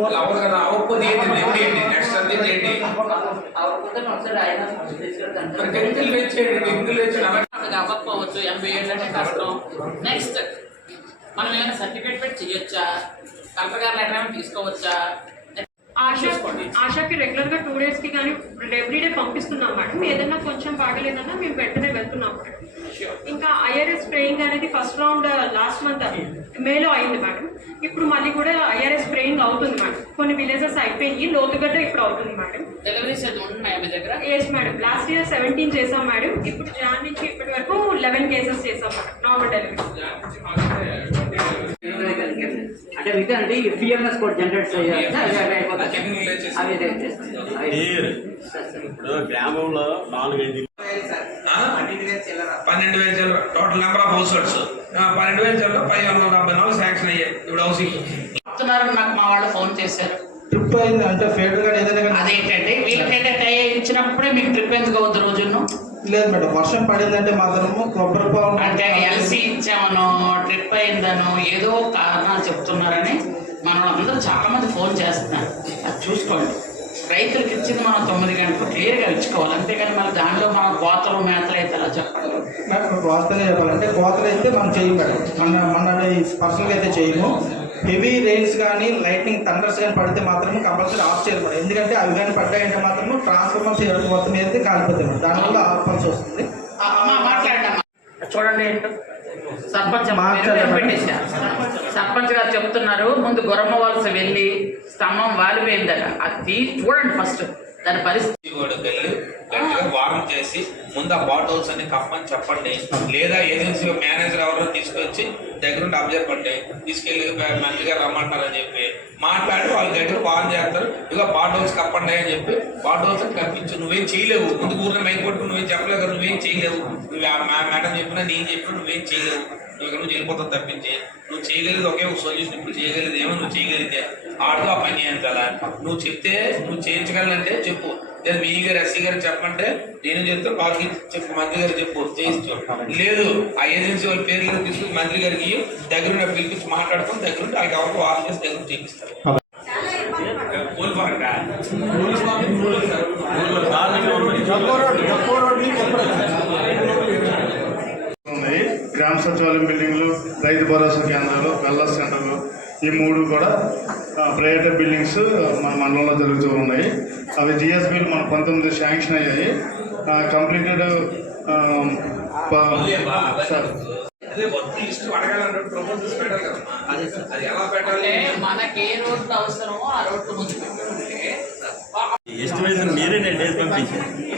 అవ్వదు కదా అవ్వకపోతే ఏంటి నెక్స్ట్ అంతే ఏంటి వేచేయండి అవ్వకపోవచ్చు ఎనభై కష్టం. నెక్స్ట్ మనం ఏమైనా సర్టిఫికేట్ పెట్టి చేయొచ్చా? కలెక్టర్ గారు లెటర్ ఏమైనా తీసుకోవచ్చా? ఆశాకి రెగ్యులర్గా టూ డేస్కి కానీ ఎవ్రీడే పంపిస్తున్నాం మేడం. ఏదైనా కొంచెం బాగలేదన్నా మేము వెంటనే వెళ్తున్నాం మేడం. ఇంకా ఐఆర్ఎస్ స్ప్రేయింగ్ అనేది ఫస్ట్ రౌండ్ లాస్ట్ మంత్ మేలో అయింది మేడం. ఇప్పుడు మళ్ళీ కూడా ఐఆర్ఎస్ స్ప్రేయింగ్ అవుతుంది మేడం. కొన్ని విలేజెస్ అయిపోయి లోతుగడ్డ ఇప్పుడు అవుతుంది మేడం. డెలివరీస్ దగ్గర? Yes madam. Last year seventeen చేసాం మేడం. ఇప్పుడు జాన్ నుంచి ఇప్పటి వరకు లెవెన్ కేసెస్ చేసాం మేడం. నార్మల్ డెలివరీ అంటే విత్ అండి పిఎంఎస్ కోడ్ జనరేట్. ఇప్పుడు గ్రామంలో నాలుగైదు? పన్నెండు వేల చిల్లర. Total number of households పన్నెండు వేల చిల్లర పది వందల డెబ్బై నాలుగు శాంక్షన్ అయ్యాయి ఇప్పుడు హౌసింగ్ చెప్తున్నారు నాకు మా వాళ్ళు ఫోన్ చేశారు. ట్రిప్ అయింది అంటే ఫేడ్ కానీ ఏదైనా అదేంటంటే వీళ్ళకైతే టై ఇచ్చినప్పుడే మీకు ట్రిప్ ఎందుకు అవుతుంది రోజును లేదు మేడం. వర్షం పడిందంటే మాత్రము కొబ్బరి పాలు అంటే ఎల్సీ ఇచ్చామనో ట్రిప్ అయిందనో ఏదో కారణాలు చెప్తున్నారని మన అందరూ చాలా మంది ఫోన్ చేస్తున్నారు. అది చూసుకోండి. రైతులకు ఇచ్చింది మనం తొమ్మిది గంటలు క్లియర్గా ఇచ్చుకోవాలి. అంతేగాని మళ్ళీ దానిలో మనం కోతలు మేతలు అయితే అలా చెప్పండి? వాస్తవంగా చెప్పాలంటే కోతలు అయితే మనం చేయము మేడం. మన మన పర్సనల్గా అయితే చేయము హెవీ రెయిన్స్ కానీ లైటింగ్ థండర్స్ కానీ పడితే మాత్రమే కంపల్సరీ ఆఫ్ చేయాలి మేడం ఎందుకంటే అవి కానీ పడ్డాయంటే మాత్రము ట్రాన్స్ఫార్మర్స్ మొత్తం అయితే కాలిపోతాయి మేడం దానివల్ల ఆపాల్సి వస్తుంది. ఆ, అమ్మా మాట్లాడమ్మా చూడండి ఏంటో సర్పంచ్. సర్పంచ్ గారు చెప్తున్నారు ముందు గొరమ్మ వలస వెళ్ళి స్తంభం వాలిపోయిందట. అది తీసి చూడండి ఫస్ట్ దాని పరిస్థితి. వాడికి వెళ్ళి వారం చేసి ముందు ఆ బాటిల్స్ అన్ని కప్పని చెప్పండి. లేదా ఏజెన్సీ మేనేజర్ ఎవరో తీసుకొచ్చి దగ్గర ఉండి అబ్జర్వ్ పండి తీసుకెళ్ళి మంత్రిగా రమ్మంటారని చెప్పి మాట్లాడి వాళ్ళ దగ్గర వారం చేస్తారు. ఇక బాటిల్స్ కప్పండి అని చెప్పి బాటిల్స్ కప్పించు నువ్వేం చేయలేవు. ముందు ఊరిని మైక్ పట్టుకుని నువ్వేం చెప్పలేవు నువ్వేం చేయలేవు. నువ్వు మా మేడం చెప్పినా నేను చెప్పినా నువ్వేం చేయలేవు. నువ్వు ఇక్కడ నుంచి వెళ్ళిపోతావు తప్పించి. నువ్వు చేయగలిగేది ఒకే ఒక సొల్యూషన్ ఇప్పుడు చేయగలిగేది ఏమో నువ్వు చేయగలిగితే ఆడితో ఆ పని చేయించాలా నువ్వు చెప్తే నువ్వు చేయించగలంటే చెప్పు. లేదా మీ గారు ఎస్సీ గారు చెప్పమంటే నేను చెప్తే వాళ్ళకి చెప్పు మంత్రి గారు చెప్పు చేయించు లేదు ఆ ఏజెన్సీ వాళ్ళ పేరు తీసుకుని మంత్రి గారికి దగ్గర పిలిపించి మాట్లాడుకుని దగ్గర ఉండి వాళ్ళకి? ఎవరికి వారం చేసి దగ్గర చేయిస్తారు చేపిస్తారు గ్రామ సచివాలయం బిల్డింగ్లు రైతు భరోసా ఈ మూడు కూడా ప్రైవేట్ బిల్డింగ్స్ మన మండలంలో జరుగుతూ ఉన్నాయి. అవి జిఎస్బీలు మన పంతొమ్మిది శాంక్షన్ అయ్యాయి. కంప్లీటెడ్ మనకి ఏ రోడ్లు అవసరమో ఆ రోడ్లు ముందు పెట్టుకుంటే ఎస్టిమేషన్ మీరే నేను డేస్ పంపించాను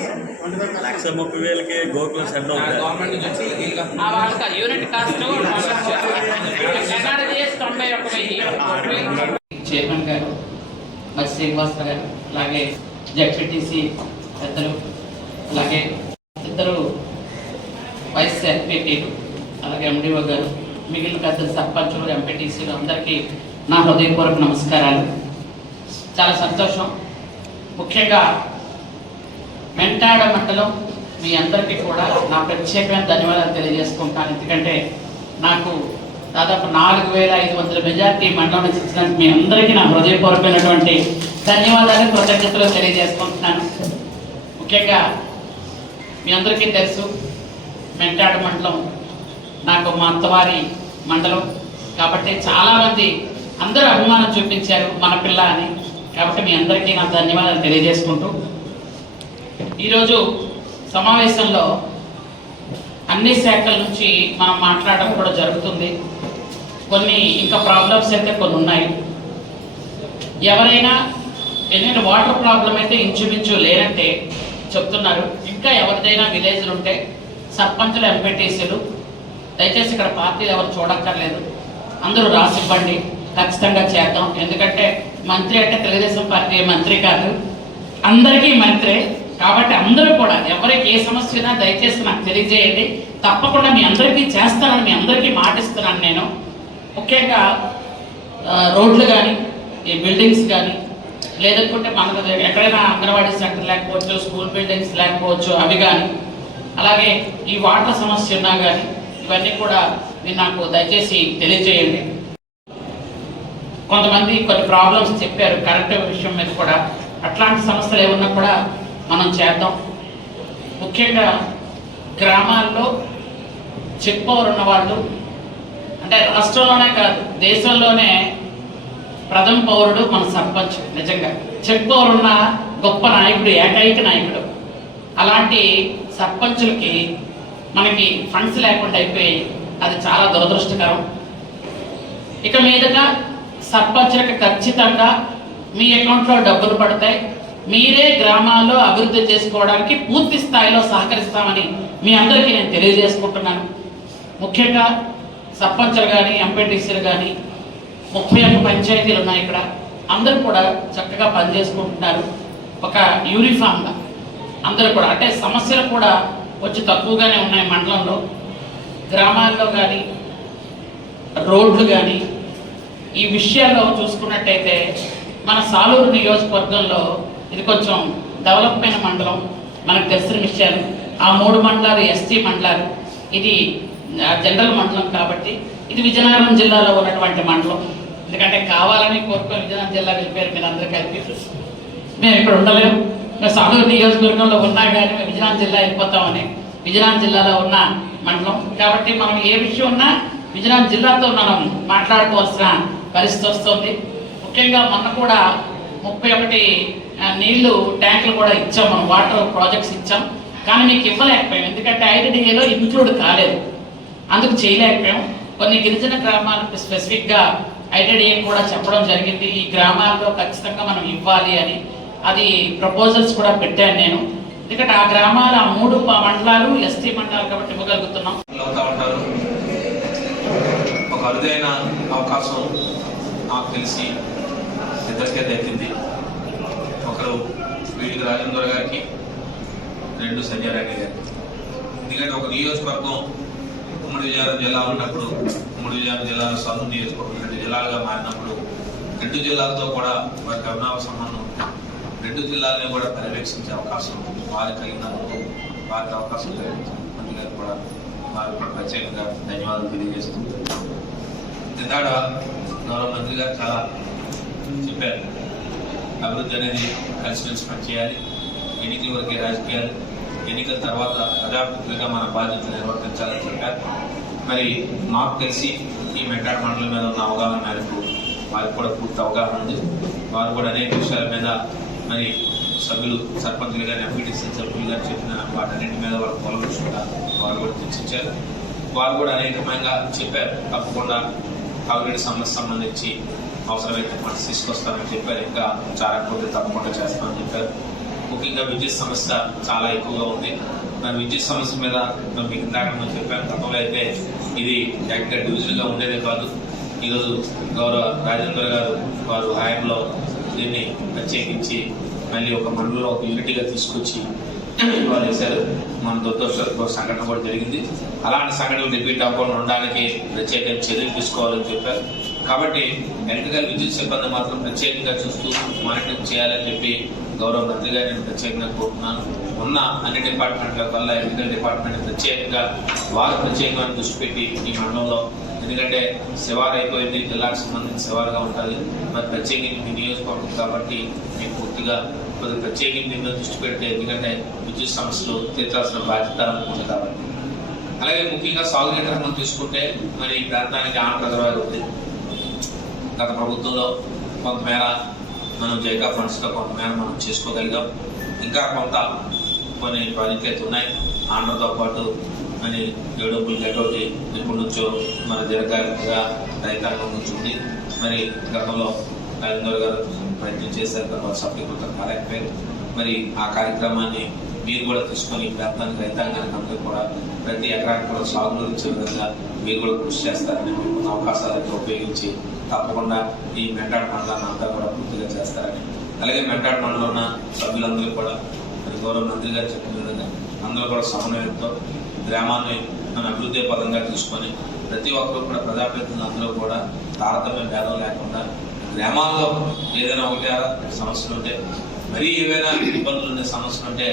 లక్ష ముప్పై వేలకి గోకులం సెండ్ యూనిట్ చైర్మన్ గారు మరి శ్రీనివాసరావు గారు అలాగే జడ్పీటీసీ పెద్దలు అలాగే ఇద్దరు వైస్ ఎంపీటీలు అలాగే ఎండిఓ గారు మిగిలిన పెద్ద సర్పంచులు ఎంపీటీసీలు అందరికీ నా హృదయపూర్వక నమస్కారాలు. చాలా సంతోషం. ముఖ్యంగా మెంటాడ మండలం మీ అందరికీ కూడా నా ప్రత్యేకమైన ధన్యవాదాలు తెలియజేసుకుంటాను. ఎందుకంటే నాకు దాదాపు నాలుగు వేల ఐదు వందల మెజార్టీ మండలం నుంచి ఇచ్చినందుకు మీ అందరికీ నా హృదయపూర్వకమైనటువంటి ధన్యవాదాలు కృతజ్ఞతలు తెలియజేసుకుంటున్నాను. ముఖ్యంగా మీ అందరికీ తెలుసు మెంటాడ మండలం నాకు మా అత్తవారి మండలం. కాబట్టి చాలామంది అందరూ అభిమానం చూపించారు మన పిల్ల అని. కాబట్టి మీ అందరికీ నా ధన్యవాదాలు తెలియజేసుకుంటూ ఈరోజు సమావేశంలో అన్ని శాఖల నుంచి మనం మాట్లాడడం కూడా జరుగుతుంది. కొన్ని ఇంకా ప్రాబ్లమ్స్ అయితే కొన్ని ఉన్నాయి. ఎవరైనా ఏదైనా వాటర్ ప్రాబ్లం అయితే ఇంచుమించు లేనంటే చెప్తున్నారు. ఇంకా ఎవరిదైనా విలేజ్లు ఉంటే సర్పంచులు ఎంపీటీసీలు దయచేసి ఇక్కడ పార్టీలు ఎవరు చూడక్కర్లేదు. అందరూ రాసివ్వండి ఖచ్చితంగా చేద్దాం. ఎందుకంటే మంత్రి అంటే తెలుగుదేశం పార్టీ మంత్రి కాదు. అందరికీ మంత్రే. కాబట్టి అందరూ కూడా ఎవరికి ఏ సమస్య ఉన్నా దయచేసి నాకు తెలియజేయండి. తప్పకుండా మీ అందరికీ చేస్తానని మీ అందరికీ మాటిస్తున్నాను నేను. ముఖ్యంగా రోడ్లు కానీ ఈ బిల్డింగ్స్ కానీ లేదనుకుంటే మనకు ఎక్కడైనా అంగన్వాడీ సెంటర్ లేకపోవచ్చు స్కూల్ బిల్డింగ్స్ లేకపోవచ్చు అవి కానీ అలాగే ఈ వాటర్ సమస్య ఉన్నా కానీ ఇవన్నీ కూడా మీరు నాకు దయచేసి తెలియజేయండి. కొంతమంది కొన్ని ప్రాబ్లమ్స్ చెప్పారు కరెంట్ విషయం మీద కూడా. అట్లాంటి సమస్యలు ఏమన్నా కూడా మనం చేద్దాం. ముఖ్యంగా గ్రామాల్లో చెక్ పవర్ ఉన్నవాళ్ళు అంటే రాష్ట్రంలోనే కాదు దేశంలోనే ప్రథమ పౌరుడు మన సర్పంచ్ నిజంగా. చెక్ పవర్ ఉన్న గొప్ప నాయకుడు ఏకైక నాయకుడు. అలాంటి సర్పంచులకి మనకి ఫండ్స్ లేకుండా అయిపోయి అది చాలా దురదృష్టకరం. ఇక మీదగా సర్పంచులకు ఖచ్చితంగా మీ అకౌంట్లో డబ్బులు పడతాయి. మీరే గ్రామాల్లో అభివృద్ధి చేసుకోవడానికి పూర్తి స్థాయిలో సహకరిస్తామని మీ అందరికీ నేను తెలియజేసుకుంటున్నాను. ముఖ్యంగా సర్పంచ్లు కానీ ఎంపీటీసీలు కానీ ముప్పై ఒక్క పంచాయతీలు ఉన్నాయి ఇక్కడ. అందరూ కూడా చక్కగా పనిచేసుకుంటున్నారు. ఒక యూనిఫామ్గా. అందరూ కూడా అంటే సమస్యలు కూడా కొంచెం తక్కువగానే ఉన్నాయి మండలంలో. గ్రామాల్లో కానీ రోడ్లు కానీ ఈ విషయాల్లో చూసుకున్నట్టయితే మన సాలూరు నియోజకవర్గంలో ఇది కొంచెం డెవలప్ అయిన మండలం. మనకు తెలిసిన విషయాలు. ఆ మూడు మండలాలు ఎస్టీ మండలాలు. ఇది జనరల్ మండలం కాబట్టి ఇది విజయనగరం జిల్లాలో ఉన్నటువంటి మండలం. ఎందుకంటే కావాలని కోరుకొని విజయనగరం జిల్లా వెళ్ళిపోయారు మీరు అందరూ కలిపి. మేము ఇక్కడ ఉండలేము. మేము సాలూరు నియోజకవర్గంలో ఉన్నా కానీ మేము విజయనగరం జిల్లా వెళ్ళిపోతామని విజయనగరం జిల్లాలో ఉన్న మండలం. కాబట్టి మనం ఏ విషయం ఉన్నా విజయనగరం జిల్లాతో మనం మాట్లాడుకోవాల్సిన పరిస్థితి వస్తుంది. ముఖ్యంగా మొన్న కూడా ముప్పై ఒకటి నీళ్ళు ట్యాంకులు కూడా ఇచ్చాం మనం వాటర్ ప్రాజెక్ట్స్ ఇచ్చాం. కానీ మీకు ఇవ్వలేకపోయాం. ఎందుకంటే ఐడిడిఏలో ఇంక్లూడ్ కాలేదు. అందుకు చేయలేకపోయాం. కొన్ని గిరిజన గ్రామాలకు స్పెసిఫిక్గా ఐడిడిఏ కూడా చెప్పడం జరిగింది. ఈ గ్రామాల్లో ఖచ్చితంగా మనం ఇవ్వాలి అని. అది ప్రపోజల్స్ కూడా పెట్టాను నేను. ఎందుకంటే ఆ గ్రామాల ఆ మూడు మండలాలు ఎస్టీ మండలాలు కాబట్టి ఇవ్వగలుగుతున్నాం. ఉంటారు ఒక అరుదైన అవకాశం నాకు తెలిసి ఇద్దరికే దక్కింది. ఒకరు వీడికి రాజేంద్ర గారికి రెండు సంజయరాణి గారికి. ఎందుకంటే ఒక నియోజకవర్గం ఉమ్మడి విజయనగరం జిల్లా ఉన్నప్పుడు ఉమ్మడి విజయనగరం జిల్లాలో సొంత నియోజకవర్గం రెండు జిల్లాలుగా మారినప్పుడు రెండు జిల్లాలతో కూడా వారికి అభినవ సంబంధం రెండు జిల్లాలని కూడా పర్యవేక్షించే అవకాశం వారికి కలిగినందుకు వారికి అవకాశం కలిగించారు మంత్రి గారు కూడా వారికి కూడా ప్రత్యేకంగా ధన్యవాదాలు తెలియజేస్తుంది ఇందాడ గౌరవ మంత్రి గారు చాలా చెప్పారు. అభివృద్ధి అనేది కలిసిమెలిసి పనిచేయాలి. ఎన్నికల వరకే రాజకీయాలు ఎన్నికల తర్వాత ప్రజాప్రతినిధిగా మన బాధ్యతలు నిర్వర్తించాలని చెప్పారు. మరి నాకు తెలిసి ఈ మెట్రాడ్ మండలం మీద ఉన్న అవగాహన మేరకు వారికి కూడా పూర్తి అవగాహన ఉంది. వారు కూడా అనేక విషయాల మీద మరి సభ్యులు సర్పంచులు కానీ ఎంపీటీసీ సభ్యులు కానీ చెప్పిన వాటన్నింటి మీద వారు పొలవచ్చుగా వారు కూడా చర్చించారు. వారు కూడా అనేకమైన చెప్పారు. తప్పకుండా కావిరెడ్డి సమస్య సంబంధించి అవసరమైతే ఫండ్స్ తీసుకొస్తానని చెప్పారు. ఇంకా చాలా కొద్ది తప్పకుండా చేస్తామని చెప్పారు. ముఖ్యంగా విద్యుత్ సమస్య చాలా ఎక్కువగా ఉంది. నా విద్యుత్ సమస్య మీద మీకు ఇందాక నేను చెప్పాను గతంలో అయితే ఇది డైరెక్ట్గా డివిజన్గా ఉండేదే కాదు. ఈరోజు గౌరవ రాజేంద్ర గారు వారు హయాంలో దీన్ని ప్రత్యేకించి మళ్ళీ ఒక మండలంలో ఒక యూనిటీగా తీసుకొచ్చి వాళ్ళు చేశారు. మన దుర్దోష సంఘటన కూడా జరిగింది. అలాంటి సంఘటనలు రిపీట్ అవ్వకుండా ఉండడానికి ప్రత్యేకంగా చర్యలు తీసుకోవాలని చెప్పారు. కాబట్టి ఎలక్ట్రికల్ విద్యుత్ సిబ్బంది మాత్రం ప్రత్యేకంగా చూస్తూ మానిటరింగ్ చేయాలని చెప్పి గౌరవ మంత్రి గారిని నేను ప్రత్యేకంగా కోరుతున్నాను. ఉన్న అన్ని డిపార్ట్మెంట్ల వల్ల ఎలక్ట్రికల్ డిపార్ట్మెంట్ ప్రత్యేకంగా వారు ప్రత్యేకమైన దృష్టి పెట్టి ఈ మండలంలో ఎందుకంటే శివారు అయిపోయింది జిల్లాకు సంబంధించి శివారుగా ఉంటుంది. మరి ప్రత్యేకించి మీ నియోజకవర్గం కాబట్టి మీకు పూర్తిగా కొద్దిగా ప్రత్యేకించి దీని మీద దృష్టి పెడితే ఎందుకంటే విద్యుత్ సమస్యలు తీర్చాల్సిన బాధ్యత ఉంది కాబట్టి. అలాగే ముఖ్యంగా సాగునీటి రంగం తీసుకుంటే మరి ఈ ప్రాంతానికి ఆంధ్రప్రదేశ్ ఉంది గత ప్రభుత్వంలో కొంతమేర మనం జైకా ఫండ్స్లో కొంతమేర మనం చేసుకోగలిగాం. ఇంకా కొంత కొన్ని ప్రాజెక్టులు అయితే ఉన్నాయి. ఆంధ్రతో పాటు అని ఏడుపులు గట్టోటి ఇప్పటి నుంచో మన దీర్ఘకాలికంగా రైతాంగం నుంచి ఉంది మరి గతంలో నరేంద్ర గారు ప్రయత్నం చేశారు. తర్వాత సఫలీకృతం కాలేకపోయారు. మరి ఆ కార్యక్రమాన్ని మీరు కూడా తీసుకొని ప్రాంతానికి రైతాంగానికి అందరూ కూడా ప్రతి ఎకరానికి కూడా సాగులో ఇచ్చే విధంగా మీరు కూడా కృషి చేస్తారని మీకున్న ఉపయోగించి తప్పకుండా ఈ మెంటాడ్ మండలాన్ని అంతా కూడా పూర్తిగా చేస్తారని. అలాగే మెంటాడ్ మండలం ఉన్న సభ్యులందరూ కూడా మరి గౌరవ మంత్రి గారు చెప్పిన విధంగా అందరూ కూడా సమన్వయంతో గ్రామాన్ని మన అభివృద్ధి పదంగా తీసుకొని ప్రతి ఒక్కరు కూడా ప్రజాప్రతినిధులు అందరూ కూడా తారతమ్య భేదం లేకుండా గ్రామాల్లో ఏదైనా ఒకటి సమస్యలు ఉంటే మరీ ఏవైనా ఇబ్బందులు ఉండే సమస్యలు ఉంటే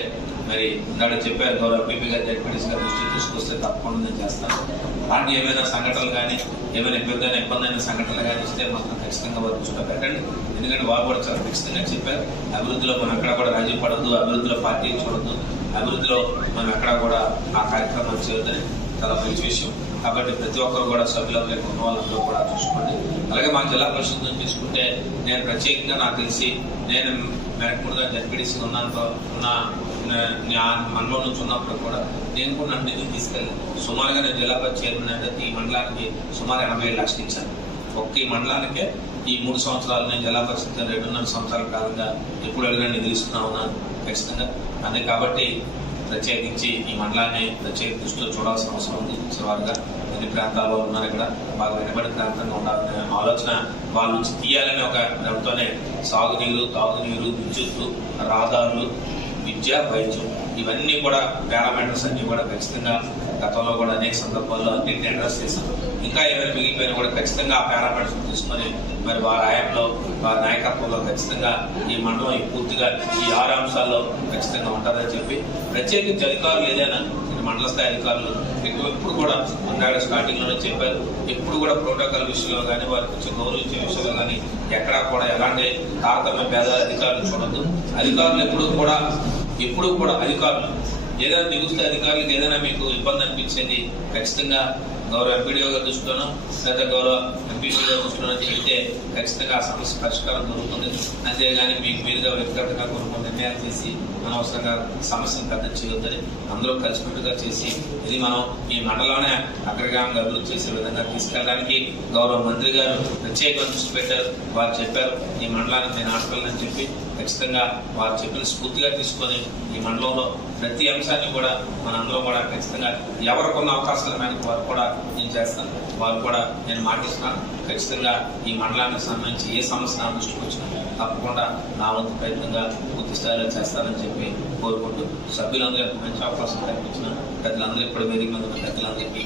మరి ఇందాక చెప్పారు గౌరవ ఎంపీ గారు జడ్పీటీసీ గారు దృష్టి తీసుకొస్తే తప్పకుండా నేను చేస్తాను. అలాంటి ఏమైనా సంఘటనలు కానీ ఏమైనా ఇబ్బంది అయిన ఇబ్బంది అయిన సంఘటనలు కానీ ఇస్తే మాత్రం ఖచ్చితంగా వారు దృష్టిలో పెట్టండి. ఎందుకంటే వారు కూడా చాలా ఖచ్చితంగా చెప్పారు. అభివృద్ధిలో మనం అక్కడ కూడా రాజీ పడద్దు అభివృద్ధిలో పార్టీ చూడద్దు అభివృద్ధిలో మనం ఎక్కడ కూడా ఆ కార్యక్రమం చేయొద్దని చాలా మంచి విషయం. కాబట్టి ప్రతి ఒక్కరు కూడా సభ్యులందరూ ఉన్న వాళ్ళందరూ కూడా చూసుకోండి. అలాగే మా జిల్లా పరిషత్ నుంచి తీసుకుంటే నేను ప్రత్యేకంగా నాకు తెలిసి నేను మేరకూడగా జడ్పీడీసీ ఉన్నంత ఉన్న మనలో నుంచి ఉన్నప్పుడు కూడా నేను కూడా నన్ను నిధులు తీసుకెళ్ళి సుమారుగా నేను జిల్లా చైర్మన్ అయితే ఈ మండలానికి సుమారు ఎనభై ఏళ్ళు లక్షలు ఇచ్చాను ఒక్క ఈ మండలానికే ఈ మూడు సంవత్సరాలు నేను జిల్లా పరిషత్ రెండున్నర సంవత్సరాల కాలంగా ఎప్పుడు అడిగినా నిధులు ఇస్తున్నా ఉన్నాను ఖచ్చితంగా. అదే కాబట్టి ప్రత్యేకించి ఈ మండలాన్ని ప్రత్యేక దృష్టిలో చూడాల్సిన అవసరం ఉంది. శివారుగా అన్ని ప్రాంతాల్లో ఉన్నారు ఇక్కడ బాగా వెనబడి ప్రాంతంగా ఉండాలనే ఆలోచన వాళ్ళ నుంచి తీయాలనే ఒక దాంతోనే సాగునీరు తాగునీరు విద్యుత్తు రహదారులు విద్య వైద్యం ఇవన్నీ కూడా పారామీటర్స్ అన్ని కూడా ఖచ్చితంగా గతంలో కూడా అనేక సందర్భాల్లో అన్ని టెండర్స్ చేశారు. ఇంకా ఏమైనా మిగిలిపోయినా కూడా ఖచ్చితంగా ఆ పారామీటర్స్ తీసుకొని మరి వారి ఆయంలో వారి నాయకత్వంలో ఖచ్చితంగా ఈ మండలం పూర్తిగా ఈ ఆరు అంశాల్లో ఖచ్చితంగా ఉంటుందని చెప్పి ప్రత్యేకించి అధికారులు ఏదైనా మండల స్థాయి అధికారులు ఎక్కువ ఎప్పుడు కూడా ఇందాక స్టార్టింగ్లోనే చెప్పారు. ఎప్పుడు కూడా ప్రోటోకాల్ విషయంలో కానీ వారికి వచ్చి గౌరవించే విషయంలో కానీ ఎక్కడా కూడా ఎలాంటి తారతమ్య పేద అధికారులు చూడద్దు. అధికారులు ఎప్పుడు కూడా ఎప్పుడూ కూడా అధికారులు ఏదైనా దిగుస్తే అధికారులకు ఏదైనా మీకు ఇబ్బంది అనిపించేది ఖచ్చితంగా గౌరవ ఎంపీడీఓ గారి దృష్టిలోనో లేదా గౌరవ ఎంపీసీ గారి దృష్టిలోనో చెబితే ఖచ్చితంగా ఆ సమస్య పరిష్కారం దొరుకుతుంది. అంతేగాని మీకు మీరుగా వ్యక్తిగతంగా కొన్ని కొన్ని నిర్ణయాలు చేసి అనవసరంగా సమస్యను పెద్ద చేయొద్దని అందరూ కలిసికట్టుగా చేసి ఇది మనం ఈ మండలంలోనే అగ్రగామంగా అభివృద్ధి చేసే విధంగా తీసుకెళ్ళడానికి గౌరవ మంత్రి గారు ప్రత్యేకంగా దృష్టి పెట్టారు. వారు చెప్పారు ఈ మండలానికి నేను ఆడపిల్లని చెప్పి ఖచ్చితంగా వారు చెప్పిన స్ఫూర్తిగా తీసుకొని ఈ మండలంలో ప్రతి అంశాన్ని కూడా మనందరం కూడా ఖచ్చితంగా ఎవరికున్న అవకాశాల మేరకు వారు కూడా నేను చేస్తాను. వారు కూడా నేను మాటిస్తున్నాను. ఖచ్చితంగా ఈ మండలానికి సంబంధించి ఏ సమస్య నా దృష్టికి వచ్చినా తప్పకుండా నా వంతు ప్రయత్నంగా పూర్తి చేస్తారని చెప్పి కోరుకుంటూ సభ్యులందరూ మంచి అవకాశం కల్పించిన పెద్దలందరూ ఇప్పుడు వేదిక మీద పెద్దలందరికీ